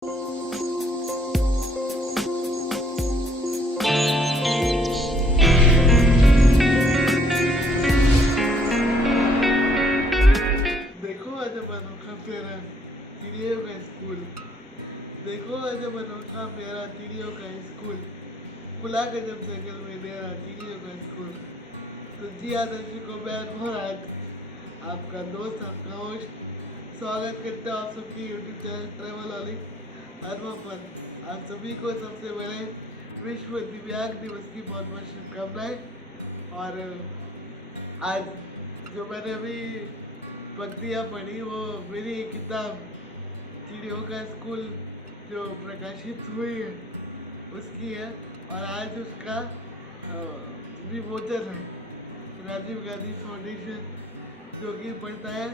देखो अजब अनोखा प्यारा चिड़ियों का स्कूल। देखो अजब अनोखा प्यारा चिड़ियों का स्कूल। खुला गजब जंगल में डेरा चिड़ियों का स्कूल। तो जी हाँ दर्शकों, मैं अनमोल आज आपका दोस्त, आपका होस्ट स्वागत करता हूँ आप सबकी यूट्यूब चैनल ट्रैवल वाली अरमा पर। आप सभी को सबसे बड़े विश्व दिव्यांग दिवस की बहुत बहुत शुभकामनाएं। और आज जो मैंने अभी पंक्तियाँ पढ़ी वो मेरी किताब चिड़ियों का स्कूल जो प्रकाशित हुई है उसकी है। और आज उसका विमोचन है। राजीव गांधी फाउंडेशन जो कि पड़ता है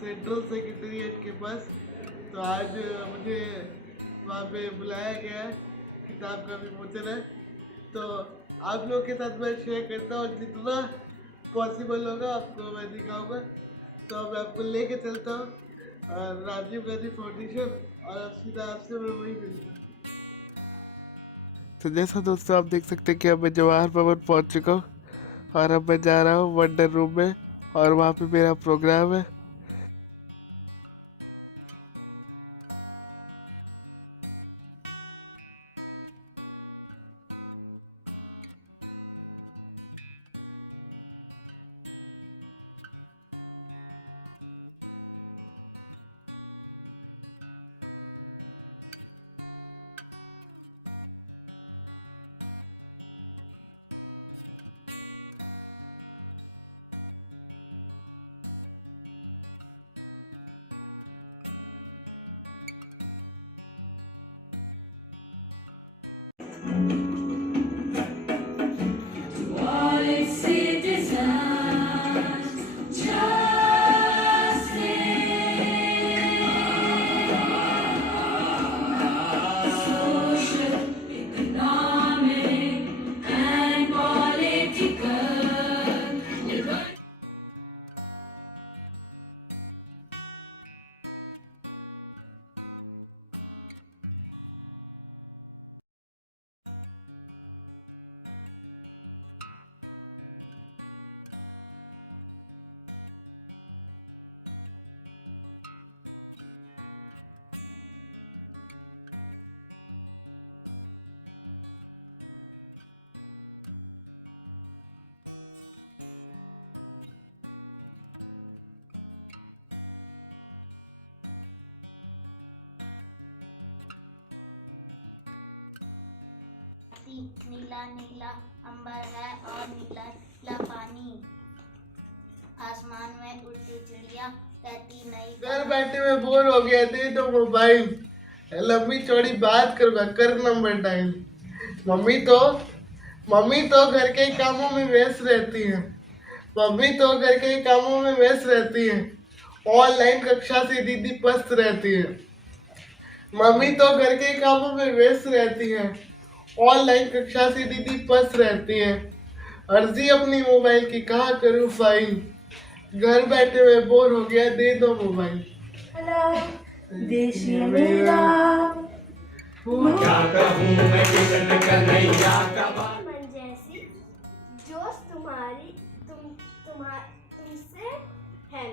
सेंट्रल सेक्रेटेरिएट के पास। तो आज मुझे वहाँ पे बुलाया गया है, किताब का विमोचन है। तो आप लोग के साथ मैं शेयर करता हूँ, जितना पॉसिबल होगा आपको मैं दिखाऊंगा। तो मैं आपको लेके चलता हूँ राजीव गांधी फाउंडेशन और अब सीधा आपसे मैं वही मिलता हूँ। तो जैसा दोस्तों आप देख सकते हैं कि अब मैं जवाहर भवन पहुँच चुका हूँ और अब मैं जा रहा हूँ वंडर रूम में और वहाँ पे मेरा प्रोग्राम है। नीला नीला अंबर है और नीला नीला पानी। आसमान में उड़ती चिड़िया कहती नहीं। घर बैठे हुए बोर हो गया थे तो मोबाइल लंबी चौड़ी बात करूँगा, कर नंबर डायल। मम्मी तो घर के कामों में व्यस्त रहती हैं। मम्मी तो घर के कामों में व्यस्त रहती हैं। ऑनलाइन कक्षा से दीदी पस्त रहती है। मम्मी तो घर के कामों में व्यस्त रहती हैं। ऑनलाइन कक्षा से दीदी पस्त रहती है। अर्जी अपनी मोबाइल की कहाँ करूँ फाइल। घर बैठे हुए बोर हो गया, दे दो मोबाइल। देश मेरा क्या कहूँ मैं किरण कन्हैया का मन जैसी जोश तुम्हारी तुमसे है,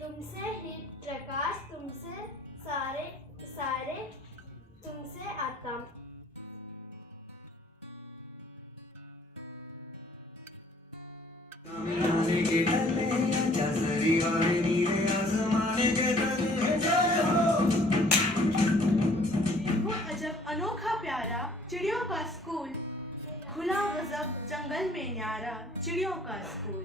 तुमसे ही प्रकाश, तुमसे सारे तुमसे आता। अजब अनोखा प्यारा चिड़ियों का स्कूल, खुला गजब जंगल में न्यारा चिड़ियों का स्कूल।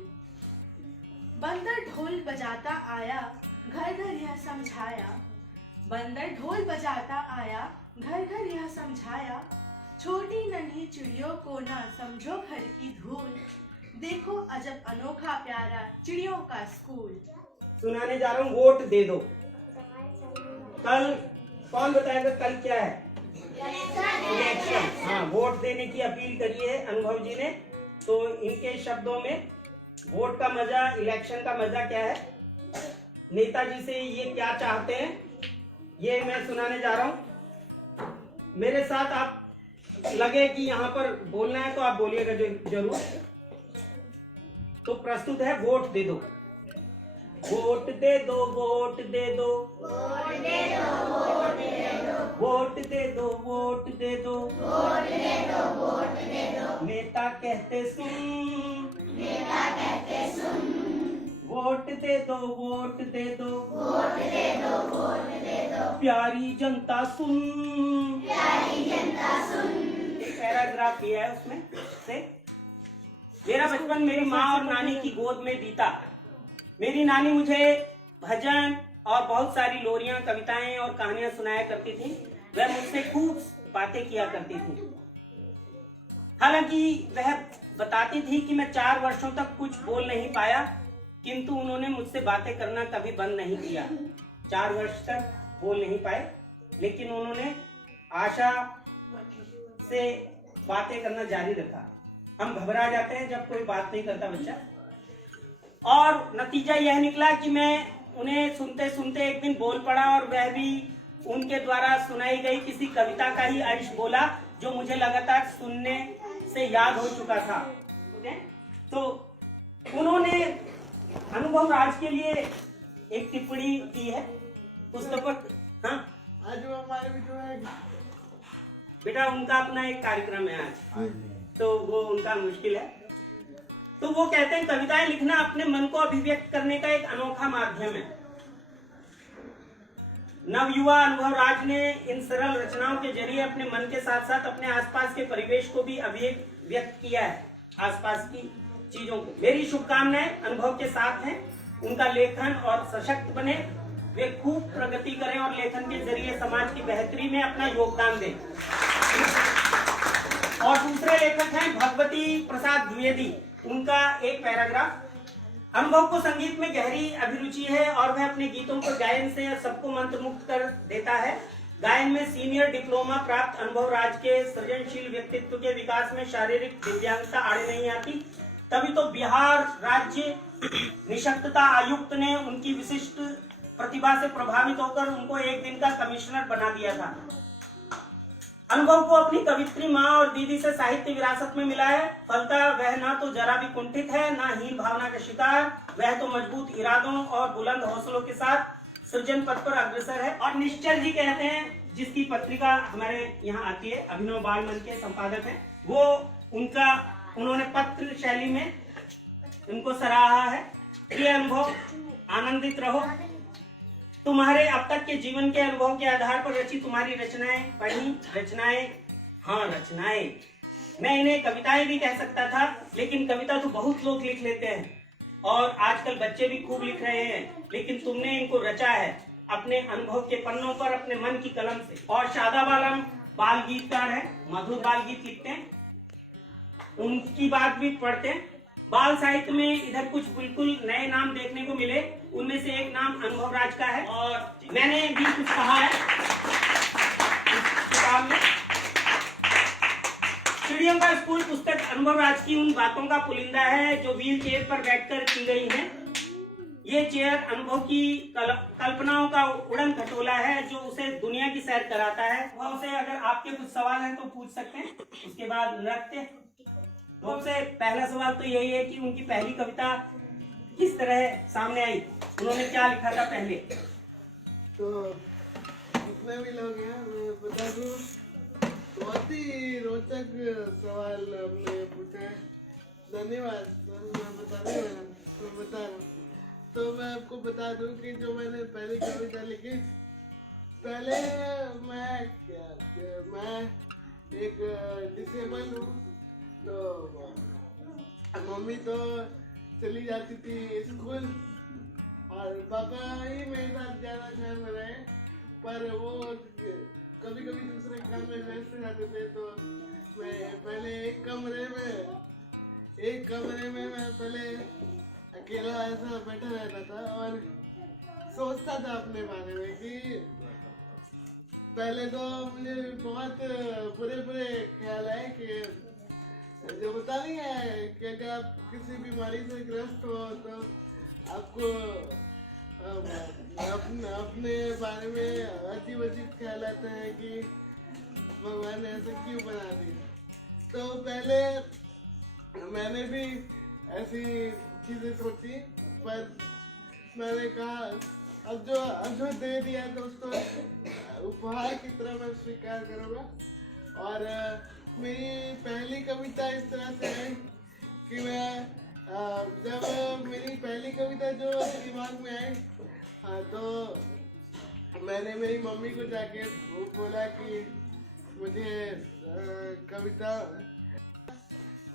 बंदर ढोल बजाता आया, घर घर यह समझाया। बंदर ढोल बजाता आया, घर घर यह समझाया। छोटी नन्ही चिड़ियों को ना समझो घर की धूल। देखो अजब अनोखा प्यारा चिड़ियों का स्कूल। सुनाने जा रहा हूँ, वोट दे दो। कल कौन बताएगा कल क्या है? इलेक्शन। हाँ, वोट देने की अपील करी है अनुभव जी ने। तो इनके शब्दों में वोट का मजा, इलेक्शन का मजा क्या है? नेताजी से ये क्या चाहते हैं? ये मैं सुनाने जा रहा हूं। मेरे साथ आप लगे कि यहाँ पर बोलना है तो आप बोलिएगा जरूर। तो प्रस्तुत है वोट दे दो। वोट दे दो, वोट दे दो, वोट दे दो, वोट दे दो, वोट दे दो, वोट दे दो, वोट दे दो, वोट दे दो। नेता कहते सुन, नेता कहते सुन, वोट दे दो, वोट दे दो, वोट दे दो, वोट दे दो। प्यारी जनता सुन, प्यारी जनता सुन। एक पैराग्राफ किया है उसमें से। मेरा बचपन मेरी माँ और नानी की गोद में बीता। मेरी नानी मुझे भजन और बहुत सारी लोरियां, कविताएं और कहानियां सुनाया करती थी। वह मुझसे खूब बातें किया करती थी। हालांकि वह बताती थी कि मैं 4 वर्षों तक कुछ बोल नहीं पाया, किंतु उन्होंने मुझसे बातें करना कभी बंद नहीं किया। 4 वर्ष तक बोल नहीं पाए, लेकिन उन्होंने आशा से बातें करना जारी रखा। हम घबरा जाते हैं जब कोई बात नहीं करता बच्चा, और नतीजा यह निकला कि मैं उन्हें सुनते सुनते एक दिन बोल पड़ा, और वह भी उनके द्वारा सुनाई गई किसी कविता का ही अंश बोला जो मुझे लगातार सुनने से याद हो चुका था। तो उन्होंने अनुभव राज के लिए एक टिप्पणी की है पुस्तक पर। हाँ, आज वो हमारे भी जो है बेटा उनका अपना एक कार्यक्रम है आज, तो वो उनका मुश्किल है। तो वो कहते हैं कविताएं लिखना अपने मन को अभिव्यक्त करने का एक अनोखा माध्यम है। नवयुवा अनुभव राज ने इन सरल रचनाओं के जरिए अपने मन के साथ साथ अपने आसपास के परिवेश को भी अभिव्यक्त किया है, आसपास की चीजों को। मेरी शुभकामनाएं अनुभव के साथ हैं। उनका लेखन और सशक्त बने, वे खूब प्रगति करें और लेखन के जरिए समाज की बेहतरी में अपना योगदान दें। और दूसरे लेखक हैं भगवती प्रसाद द्विवेदी। उनका एक पैराग्राफ। अनुभव को संगीत में गहरी अभिरुचि है और वह अपने गीतों पर गायन से सबको मंत्रमुग्ध कर देता है। गायन में सीनियर डिप्लोमा प्राप्त अनुभव राज के सृजनशील व्यक्तित्व के विकास में शारीरिक दिव्यांगता आड़े नहीं आती। तभी तो बिहार राज्य निशक्तता आयुक्त ने उनकी विशिष्ट प्रतिभा से प्रभावित होकर उनको एक दिन का कमिश्नर बना दिया था। अनुभव को अपनी कवित्री माँ और दीदी से साहित्य विरासत में मिला है। फलतः वह न तो जरा भी कुंठित है, न हीन भावना का शिकार। वह तो मजबूत इरादों और बुलंद हौसलों के साथ सृजन पथ पर अग्रसर है। और निश्चल जी कहते हैं, जिसकी पत्रिका हमारे यहाँ आती है, अभिनव बाल मन के संपादक हैं, वो उन्होंने पत्र शैली में उनको सराहा है। प्रिय अनुभव, आनंदित रहो। तुम्हारे अब तक के जीवन के अनुभव के आधार पर रची तुम्हारी रचनाएं पढ़ी, रचनाएं, मैं इन्हें कविताएं भी कह सकता था, लेकिन कविता तो बहुत लोग लिख लेते हैं और आजकल बच्चे भी खूब लिख रहे हैं, लेकिन तुमने इनको रचा है अपने अनुभव के पन्नों पर, अपने मन की कलम से। और शादाब आलम बाल गीतकार हैं, मधुर बाल गीत लिखते हैं, उनकी बात भी पढ़ते हैं। बाल साहित्य में इधर कुछ बिल्कुल नए नाम देखने को मिले, उनमें से एक नाम अनुभव राज का है। और मैंने भी कुछ कहा है इस किताब में। चिड़ियों का स्कूल पुस्तक अनुभव राज की उन बातों का पुलिंदा है जो व्हील चेयर पर बैठकर की गई हैं। ये चेयर अनुभव की कल्पनाओं का उड़न खटोला है जो उसे दुनिया की सैर कराता है। वह उसे अगर आपके कुछ सवाल हैं तो पूछ सकते हैं। उसके बाद नृत्य। तो सबसे पहला सवाल तो यही है कि उनकी पहली कविता किस तरह सामने आई, उन्होंने क्या लिखा था पहले? तो जितने भी लोग हैं मैं बता दूं, बहुत ही रोचक सवाल आपने पूछा है, धन्यवाद। मैं बता रहा हूँ। तो मैं आपको बता दूं कि जो मैंने पहली कविता लिखी, पहले मैं एक डिसेबल हूँ, तो मम्मी तो चली जाती थी स्कूल और पापा ही मेरे साथ ज़्यादा घर में रहे, पर वो कभी कभी दूसरे काम में व्यस्त रहते थे। तो मैं पहले एक कमरे में मैं पहले अकेला ऐसा बैठा रहता था और सोचता था अपने बारे में कि पहले तो मुझे बहुत बुरे ख्याल आए कि जो पता नहीं है कि अगर आप किसी बीमारी से ग्रस्त हो तो आपको अपने बारे में अजीब अजीब ख्याल आते हैं कि भगवान ने ऐसा क्यों बना दिया। तो पहले मैंने भी ऐसी चीजें सोची, पर मैंने कहा अब जो दे दिया तो उसको उपहार की तरह मैं स्वीकार करूँगा। और मेरी पहली कविता इस तरह से है कि मैं जब मेरी पहली कविता जो दिमाग में आई, तो मैंने मेरी मम्मी को जाके बोला कि मुझे कविता,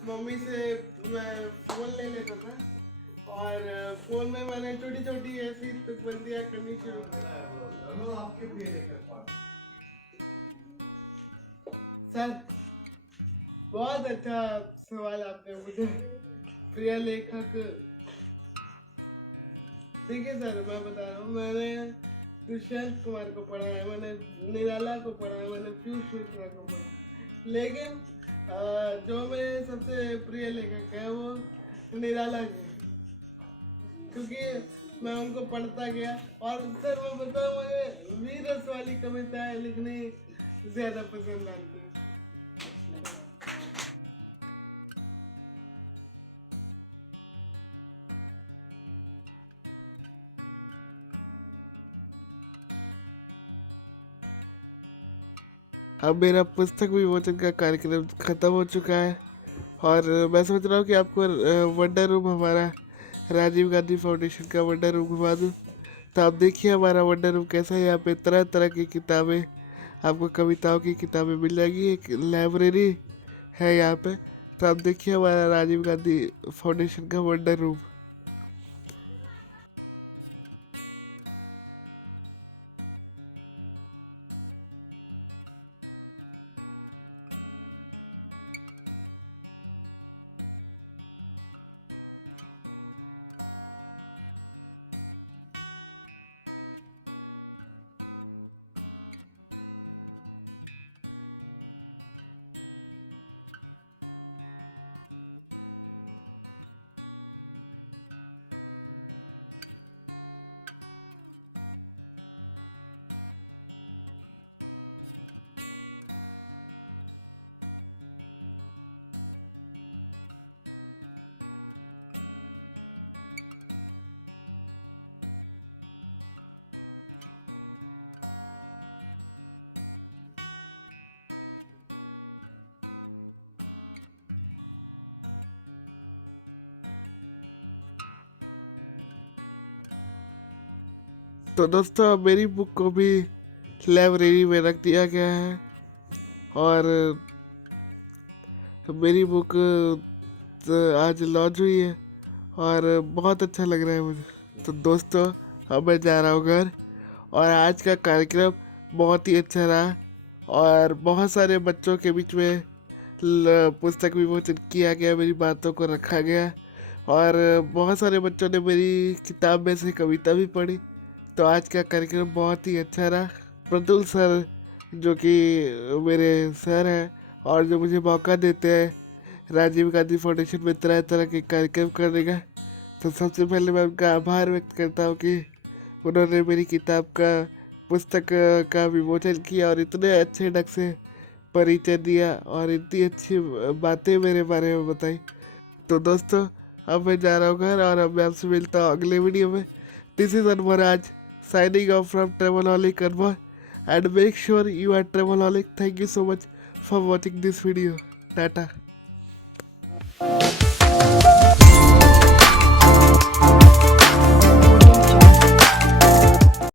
मम्मी से मैं फ़ोन ले लेता था और फ़ोन में मैंने छोटी छोटी ऐसी तुकबंदियाँ करनी शुरू की। सर, बहुत अच्छा सवाल आपने मुझे। प्रिय लेखक, देखिए सर, मैं बता रहा हूँ, मैंने दुष्यंत कुमार को पढ़ा है, मैंने निराला को पढ़ा है, मैंने पीयूष मिश्रा को पढ़ा है, लेकिन जो मेरे सबसे प्रिय लेखक है वो निराला जी, क्योंकि मैं उनको पढ़ता गया। और सर मैं बताऊँ, मुझे वीर रस वाली कविताएं लिखनी ज़्यादा पसंद आती है। अब मेरा पुस्तक विमोचन का कार्यक्रम ख़त्म हो चुका है और मैं सोच रहा हूँ कि आपको वंडर रूम, हमारा राजीव गांधी फाउंडेशन का वंडर रूम घुमा दूँ। तो आप देखिए हमारा वंडर रूम कैसा है। यहाँ पे तरह तरह की किताबें, आपको कविताओं की किताबें मिल जाएगी। एक लाइब्रेरी है यहाँ पे। तो आप देखिए हमारा राजीव गांधी फाउंडेशन का वंडर रूम। तो दोस्तों, अब मेरी बुक को भी लाइब्रेरी में रख दिया गया है और मेरी बुक आज लॉन्च हुई है और बहुत अच्छा लग रहा है मुझे। तो दोस्तों, अब मैं जा रहा हूँ घर और आज का कार्यक्रम बहुत ही अच्छा रहा और बहुत सारे बच्चों के बीच में पुस्तक विमोचन किया गया, मेरी बातों को रखा गया और बहुत सारे बच्चों ने मेरी किताब में से कविता भी पढ़ी। तो आज का कार्यक्रम बहुत ही अच्छा रहा। प्रतुल सर, जो कि मेरे सर हैं और जो मुझे मौका देते हैं राजीव गांधी फाउंडेशन में तरह तरह के कार्यक्रम करने का, तो सबसे पहले मैं उनका आभार व्यक्त करता हूँ कि उन्होंने मेरी किताब का, पुस्तक का विमोचन किया और इतने अच्छे ढंग से परिचय दिया और इतनी अच्छी बातें मेरे बारे में बताई। तो दोस्तों, अब मैं जा रहा हूँ घर और अब मैं आपसे मिलता हूँ अगले वीडियो में। This is Anwaraj signing off from Travelholic Anmol, and make sure you are Travelholic. Thank you so much for watching this video. Tata.